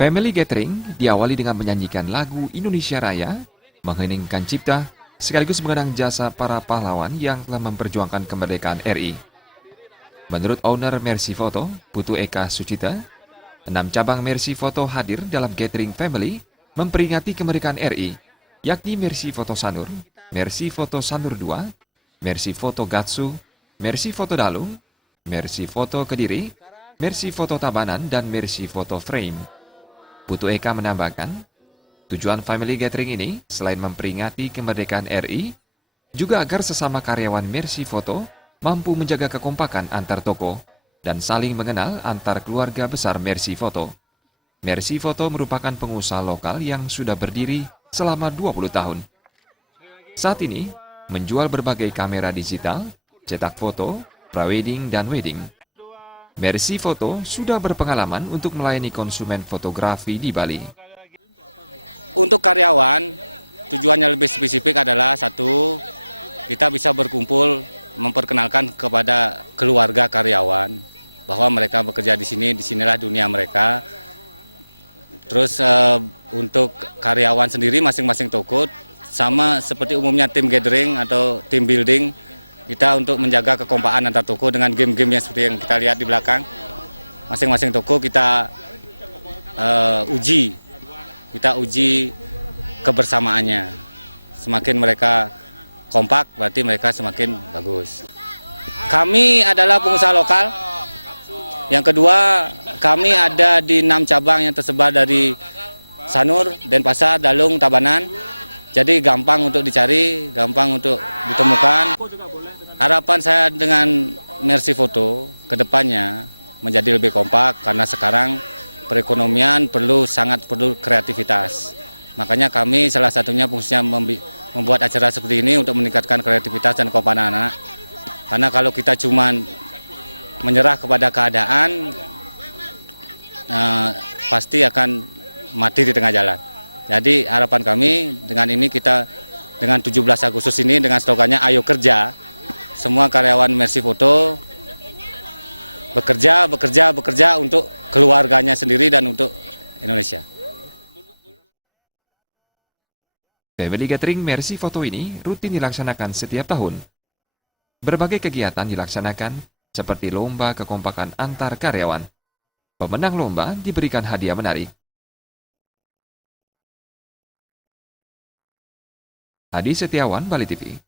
Family Gathering diawali dengan menyanyikan lagu Indonesia Raya, mengheningkan cipta, sekaligus mengenang jasa para pahlawan yang telah memperjuangkan kemerdekaan RI. Menurut owner Mercy Photo, Putu Eka Sucita, 6 cabang Mercy Photo hadir dalam Gathering Family memperingati kemerdekaan RI, yakni Mercy Photo Sanur, Mercy Photo Sanur II, Mercy Photo Gatsu, Mercy Photo Dalung, Mercy Photo Kediri, Mercy Photo Tabanan, dan Mercy Photo Frame. Putu Eka menambahkan, tujuan Family Gathering ini selain memperingati kemerdekaan RI, juga agar sesama karyawan Mercy Photo mampu menjaga kekompakan antar toko dan saling mengenal antar keluarga besar Mercy Photo. Mercy Photo merupakan pengusaha lokal yang sudah berdiri selama 20 tahun. Saat ini, menjual berbagai kamera digital, cetak foto, prawedding, dan wedding. Mercy Photo sudah berpengalaman untuk melayani konsumen fotografi di Bali. Untuk karyawan, tujuannya lebih spesifik adalah satu, kita bisa berkumpul memperkenalkan kepada keluarga karyawan bahwa mereka bekerja di sini, disinilah dunia mereka. Terus untuk karyawan sendiri masing-masing toko sama seperti umumnya tim gathering atau tim building, kita untuk menjaga kekompakan antar toko dengan game-game yang seperti yang kita lihat di belakang. Masing-masing toko kita uji kebersamaannya. Semakin mereka kompak, berarti mereka semakin bagus. Kami adalah pengusaha lokal. Yang kedua, kami ada di 6 cabang yang tersebar dari Sanur, Denpasar, Dalung, Tabanan. Jadi gampang untuk dicari, gampang untuk ditemukan. Harapan saya dengan Mercy Photo ke depannya menjadi lebih kompak karena sekarang perekonomian sangat perlu kreativitas. Makanya kami salah satunya fungsinya membuat acara seperti ini untuk meningkatkan kreativitas dan kekompakan anak. Karena kalau kita cuma menyerah kepada keadaan, pasti akan mati di tengah jalan. Jadi harapan kami dengan ini kita dengan 17 Agustus ini dengan slogannya Ayo Kerja, semua karyawan Mercy Photo bekerja untuk keluarganya sendiri dan untuk Indonesia. Family Gathering Mercy Photo ini rutin dilaksanakan setiap tahun. Berbagai kegiatan dilaksanakan seperti lomba kekompakan antar karyawan. Pemenang lomba diberikan hadiah menarik. Hadi Setiawan, Bali TV.